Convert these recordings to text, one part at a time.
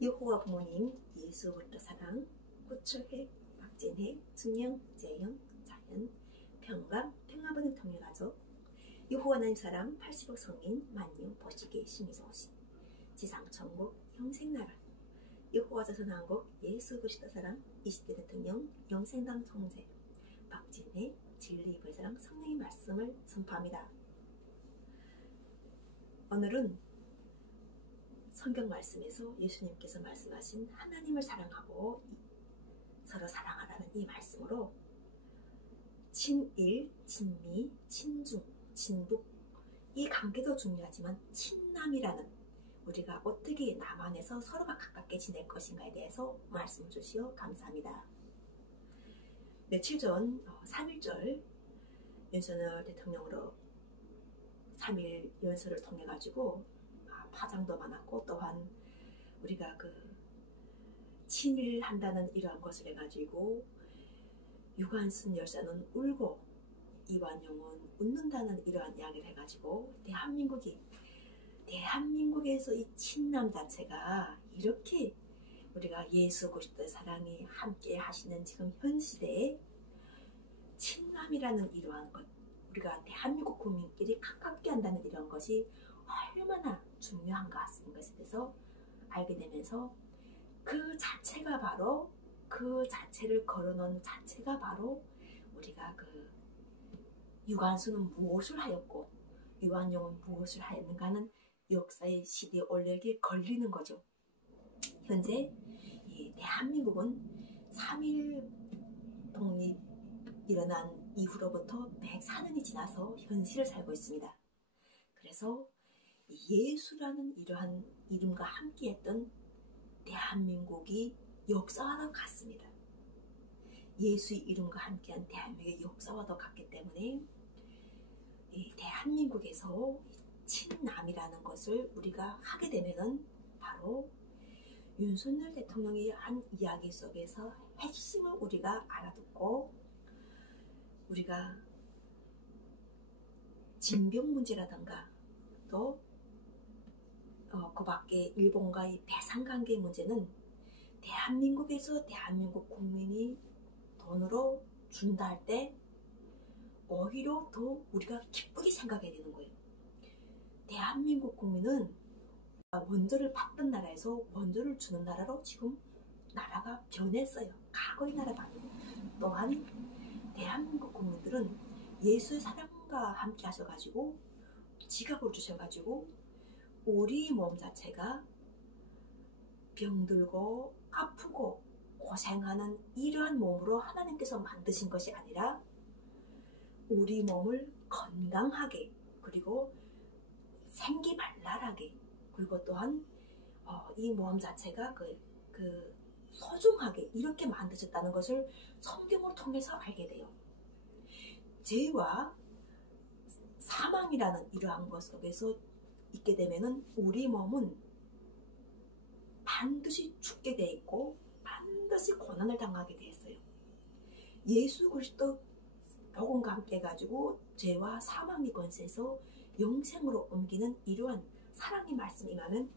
여호와 부모님, 예수 그리스도 사랑, 구출해, 박진혜, 준영, 재영, 자연, 평강, 평화번영 통일가족, 여호와 하나님 사람, 80억 성인, 만유, 보시기, 심의소신, 지상천국, 영생나라, 여호와 자선한국, 예수 그리스도 사랑, 20대 대통령, 영생당 총재, 박진혜, 진리의 사랑, 성령의 말씀을 선포합니다. 오늘은 성경 말씀에서 예수님께서 말씀하신 하나님을 사랑하고 서로 사랑하라는 이 말씀으로 친일, 친미, 친중, 친북 이 관계도 중요하지만 친남이라는 우리가 어떻게 남 안에서 서로가 가깝게 지낼 것인가에 대해서 말씀을 주시어 감사합니다. 며칠 전 3.1절 윤석열 대통령으로 3.1 연설을 통해 가지고 파장도 많았고 또한 우리가 친일한다는 이러한 것을 해가지고 유관순 열사는 울고 이완용은 웃는다는 이러한 이야기를 해가지고 대한민국에서 이 친남 자체가 이렇게 우리가 예수 그리스도의 사랑이 함께 하시는 지금 현 시대에 친남이라는 이러한 것, 우리가 대한민국 국민끼리 가깝게 한다는 이런 것이 얼마나 중요한가 하는 것에 대해서 알게 되면서 그 자체를 걸어놓은 자체가 바로 우리가 유관순은 무엇을 하였고 유한용은 무엇을 하였는가 하는 역사의 시대에 올레게 걸리는 거죠. 현재 이 대한민국은 3.1 독립 일어난 이후로부터 104년이 지나서 현실을 살고 있습니다. 그래서 예수라는 이러한 이름과 함께했던 대한민국이 역사와도 같습니다. 예수의 이름과 함께한 대한민국의 역사와도 같기 때문에 이 대한민국에서 친남이라는 것을 우리가 하게 되면은 바로 윤석열 대통령이 한 이야기 속에서 핵심을 우리가 알아듣고 우리가 징병 문제라든가 또 그 밖에 일본과의 배상관계 문제는 대한민국에서 대한민국 국민이 돈으로 준다 할 때 오히려 더 우리가 기쁘게 생각해야 되는 거예요. 대한민국 국민은 원조를 받던 나라에서 원조를 주는 나라로 지금 나라가 변했어요. 과거의 나라가 아니고. 또한 대한민국 국민들은 예수의 사랑과 함께 하셔가지고 지갑을 주셔가지고 우리 몸 자체가 병들고 아프고 고생하는 이러한 몸으로 하나님께서 만드신 것이 아니라 우리 몸을 건강하게 그리고 생기발랄하게 그리고 또한 이 몸 자체가 소중하게 이렇게 만드셨다는 것을 성경을 통해서 알게 돼요. 죄와 사망이라는 이러한 것 속에서 있게 되면은 우리 몸은 반드시 죽게 돼 있고 반드시 고난을 당하게 돼 있어요. 예수 그리스도 복음과 함께 가지고 죄와 사망의 권세에서 영생으로 옮기는 이러한 사랑의 말씀이 많은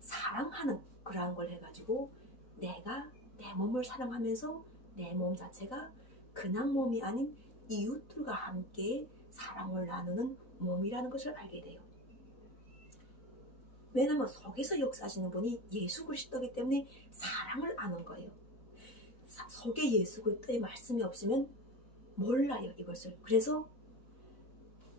사랑하는 그러한 걸 해가지고 내가 내 몸을 사랑하면서 내 몸 자체가 그냥 몸이 아닌 이웃들과 함께 사랑을 나누는 몸이라는 것을 알게 돼요. 왜냐하면 속에서 역사하시는 분이 예수 그리스도이기 때문에 사랑을 아는 거예요. 속에 예수 그리스도의 말씀이 없으면 몰라요, 이것을. 그래서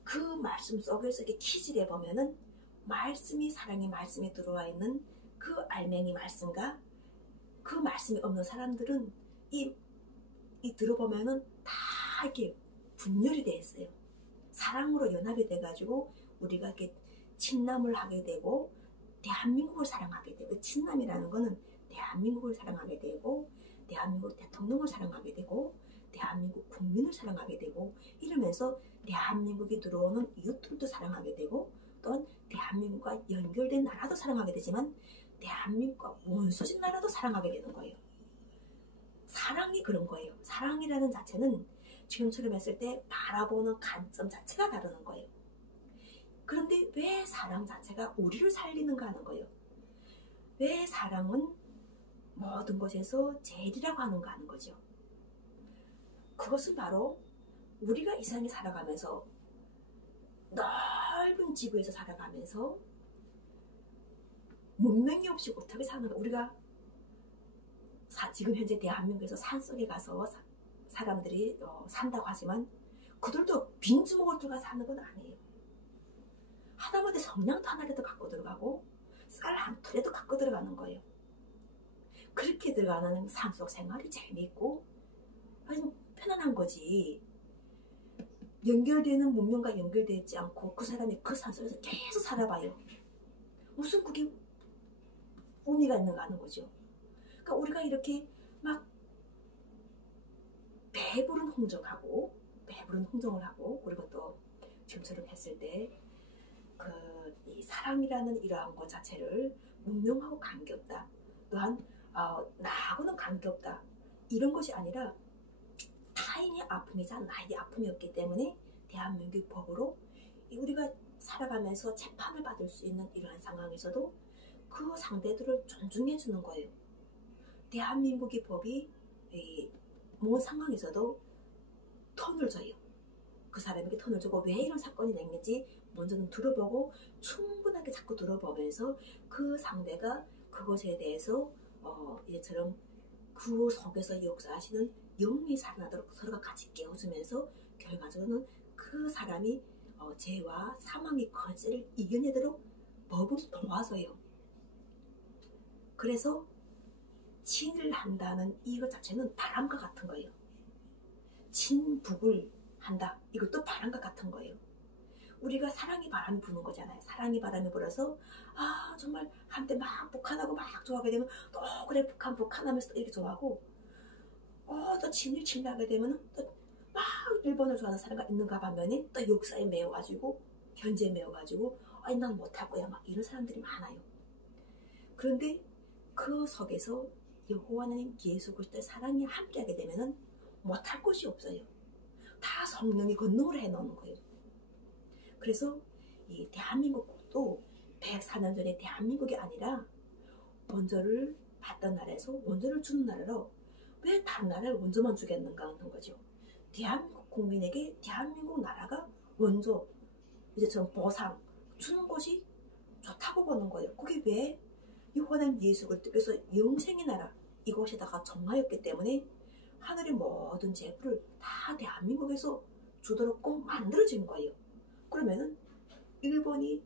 그 말씀 속에서 이렇게 키질 해보면은 말씀이 사랑의 말씀에 들어와 있는 그 알맹이 말씀과 그 말씀이 없는 사람들은 이 들어보면은 다 이렇게 분열이 되어 있어요. 사랑으로 연합이 돼가지고 우리가 이렇게 친남을 하게 되고 대한민국을 사랑하게 되고 친남이라는 거는 대한민국을 사랑하게 되고 대한민국 대통령을 사랑하게 되고 대한민국 국민을 사랑하게 되고 이러면서 대한민국에 들어오는 이웃들도 사랑하게 되고 또한 대한민국과 연결된 나라도 사랑하게 되지만 대한민국과 원수진 나라도 사랑하게 되는 거예요. 사랑이 그런 거예요. 사랑이라는 자체는 지금처럼 했을 때 바라보는 관점 자체가 다르는 거예요. 그런데 왜 사랑 자체가 우리를 살리는가 하는 거예요. 왜 사랑은 모든 것에서 제일이라고 하는 거죠. 그것은 바로 우리가 이 세상에 살아가면서 넓은 지구에서 살아가면서 문명이 없이 어떻게 사는가. 우리가 지금 현재 대한민국에서 산속에 가서 사람들이 산다고 하지만 그들도 빈주먹을 들고 사는 건 아니에요. 하다못해 성냥도 하나라도 갖고 들어가고 쌀 한 톨이라도 갖고 들어가는 거예요. 그렇게 들어가는 산속 생활이 재미있고 아주 편안한 거지. 연결되는 문명과 연결되지 않고 그 사람이 그 산속에서 계속 살아봐요. 무슨 그게 의미가 있는가 하는 거죠. 그러니까 우리가 이렇게 막 배부른 흥정을 하고 그리고 또 지금처럼 했을 때 이 사랑이라는 이러한 것 자체를 문명하고 관계없다. 또한 나하고는 관계없다. 이런 것이 아니라 타인의 아픔이자 나의 아픔이었기 때문에 대한민국 법으로 우리가 살아가면서 재판을 받을 수 있는 이러한 상황에서도 그 상대들을 존중해 주는 거예요. 대한민국의 법이 모든 상황에서도 턴을 줘요. 그 사람에게 턴을 주고 왜 이런 사건이 났는지 먼저는 들어보고 충분하게 자꾸 들어보면서 그 상대가 그것에 대해서 이제처럼 그 속에서 역사하시는 영이 살아나도록 서로가 같이 깨워주면서 결과적으로는 그 사람이 죄와 사망의 권세를 이겨내도록 법을 도와줘요. 그래서 친을 한다는 이것 자체는 바람과 같은 거예요. 친북을 한다. 이것도 바람과 같은 거예요. 우리가 사랑이 바람이 부는 거잖아요. 사랑이 바람이 불어서 정말 한때 막 북한하고 막 좋아하게 되면 또 그래 북한 하면서 또 이렇게 좋아하고 또 친하게 되면 또 막 일본을 좋아하는 사람가 있는가 반면에 또 역사에 매여가지고 현재에 매여가지고 난 못할 거야 막 이런 사람들이 많아요. 그런데 그 속에서 여호와 하나님 예수 그리스도의 사랑이 함께하게 되면은 못할 것이 없어요. 다 성령이 권능으로 해놓는 거예요. 그래서 이 대한민국도 104년 전에 대한민국이 아니라 원조를 받던 나라에서 원조를 주는 나라로 왜 다른 나라를 원조만 주겠는가 하는 거죠. 대한민국 국민에게 대한민국 나라가 원조, 이제처럼 보상 주는 것이 좋다고 보는 거예요. 그게 왜 여호와 하나님 예수 그리스도께서 영생의 나라 이곳에다가 정하였기 때문에 하늘의 모든 재물을 다 대한민국에서 주도록 꼭 만들어진 거예요. 그러면은 일본이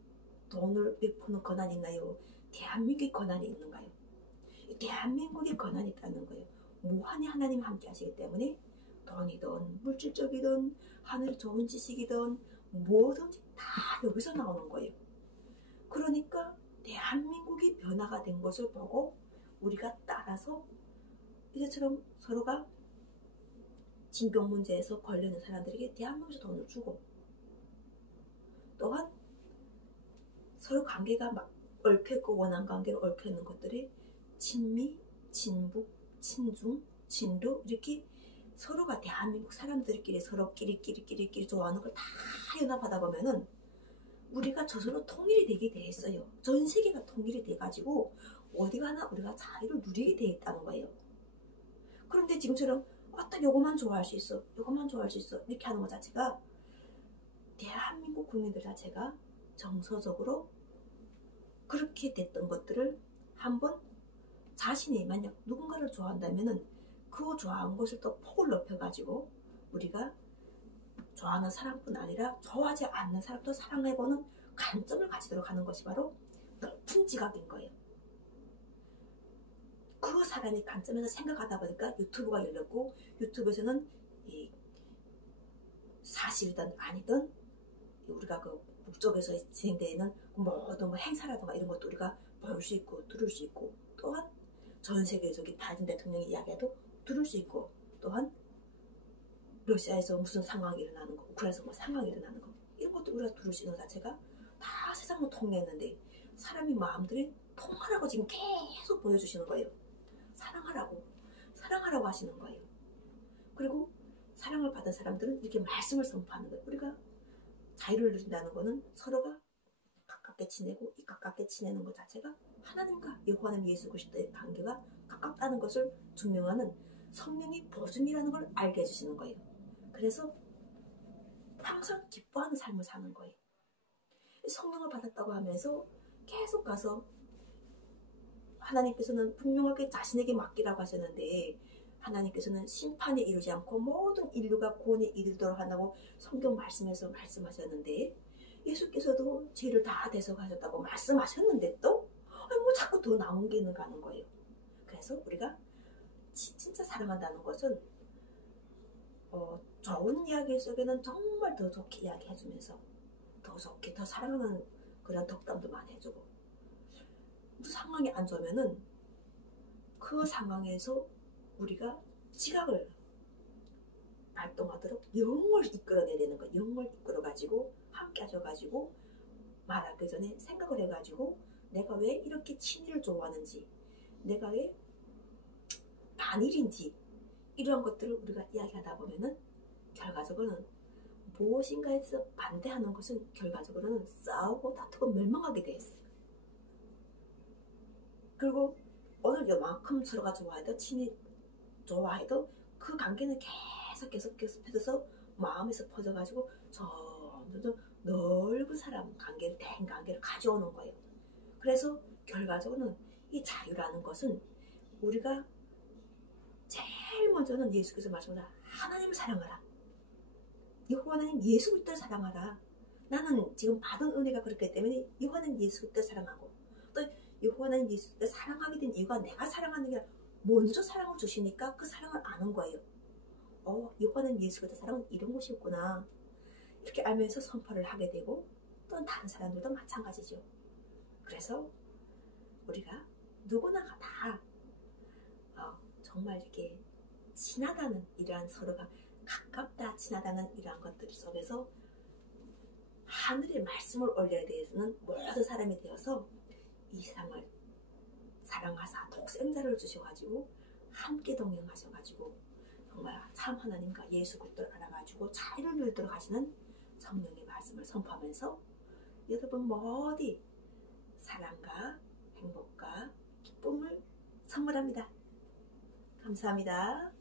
돈을 베푸는 권한이 있나요? 대한민국의 권한이 있는가요? 대한민국의 권한이 있다는 거예요. 무한히 하나님 함께 하시기 때문에 돈이든 물질적이든 하늘 좋은 지식이든 뭐든지 다 여기서 나오는 거예요. 그러니까 대한민국이 변화가 된 것을 보고 우리가 따라서 이제처럼 서로가 징병 문제에서 걸리는 사람들에게 대한민국에서 돈을 주고 또한 서로 관계가 막 얽혀있고 원한 관계로 얽혀있는 것들이 친미, 친북, 친중, 친도 이렇게 서로가 대한민국 사람들끼리 서로 끼리끼리 좋아하는 걸 다 연합하다 보면은 우리가 저절로 통일이 되게 돼 있어요. 전 세계가 통일이 돼가지고 어디 가나 우리가 자유를 누리게 돼 있다는 거예요. 그런데 지금처럼 딱 요것만 좋아할 수 있어, 요것만 좋아할 수 있어 이렇게 하는 것 자체가 대한민국 국민들 자체가 정서적으로 그렇게 됐던 것들을 한번 자신이 만약 누군가를 좋아한다면은 그 좋아하는 것을 또 폭을 높여가지고 우리가 좋아하는 사람뿐 아니라 좋아하지 않는 사람도 사랑해보는 관점을 가지도록 하는 것이 바로 높은 지각인 거예요. 그 사람의 관점에서 생각하다 보니까 유튜브가 열렸고 유튜브에서는 이 사실이든 아니든 우리가 그 북쪽에서 진행되는 모든 행사라든가 이런 것도 우리가 볼 수 있고 들을 수 있고 또한 전 세계적인 바이든 대통령의 이야기도 들을 수 있고 또한 러시아에서 무슨 상황이 일어나는 거, 우크라이나에서 뭐 상황이 일어나는 거 이런 것도 우리가 들을 수 있는 자체가 다 세상으로 통했는데 사람이 마음들이 통하라고 지금 계속 보여주시는 거예요. 사랑하라고 하시는 거예요. 그리고 사랑을 받은 사람들은 이렇게 말씀을 선포하는 거예요. 우리가 자유를 누린다는 거는 서로가 가깝게 지내고 이 가깝게 지내는 것 자체가 하나님과 여호와는 예수 그리스도의 관계가 가깝다는 것을 증명하는 성령의 보증이라는 걸 알게 해주시는 거예요. 그래서 항상 기뻐하는 삶을 사는 거예요. 성령을 받았다고 하면서 계속 가서 하나님께서는 분명하게 자신에게 맡기라고 하셨는데 하나님께서는 심판에 이르지 않고 모든 인류가 구원에 이르도록 한다고 성경 말씀에서 말씀하셨는데 예수께서도 죄를 다 대속하셨다고 말씀하셨는데 또 뭐 자꾸 더 나온 게 있는 가는 거예요. 그래서 우리가 진짜 사랑한다는 것은 좋은 이야기 속에는 정말 더 좋게 이야기해주면서 더 좋게 더 사랑하는 그런 덕담도 많이 해주고 상황이 안 좋으면은 그 상황에서 우리가 지각을 발동하도록 영을 이끌어내야 되는 거예요. 영을 이끌어가지고 함께 하셔가지고 말하기 전에 생각을 해가지고 내가 왜 이렇게 친일을 좋아하는지 내가 왜 반일인지 이러한 것들을 우리가 이야기하다 보면은 결과적으로는 무엇인가에서 반대하는 것은 결과적으로는 싸우고 다투고 멸망하게 되어 있어요. 그리고 오늘 요만큼 서로가 좋아해도 친히 좋아해도 그 관계는 계속 퍼져서 마음에서 퍼져가지고 점점 넓은 사람 관계를 된 관계를 가져오는 거예요. 그래서 결과적으로는 이 자유라는 것은 우리가 제일 먼저는 예수께서 말씀하신 하나님을 사랑하라. 여호와 하나님 예수 그리스도를 사랑하라. 나는 지금 받은 은혜가 그렇기 때문에 여호와는 예수 그리스도를 사랑하고 또 여호와 하나님 예수 그리스도를 사랑하게 된 이유가 내가 사랑하는 게 아니라 먼저 사랑을 주시니까 그 사랑을 아는 거예요. 여호와 하나님 예수 그리스도의 사랑은 이런 것이었구나. 이렇게 알면서 선포를 하게 되고 또 다른 사람들도 마찬가지죠. 그래서 우리가 누구나 다 정말 이렇게 친하다는 이러한 서로가 가깝다 친하다는 이러한 것들 속에서 하늘의 말씀을 올려야 되는 모든 사람이 되어서 이 세상을 사랑하사 독생자를 주셔가지고 함께 동행하셔가지고 정말 참 하나님과 예수 그리스도를 알아가지고 자유를 누리도록 하시는 성령의 말씀을 선포하면서 여러분 모두 사랑과 행복과 기쁨을 선물합니다. 감사합니다.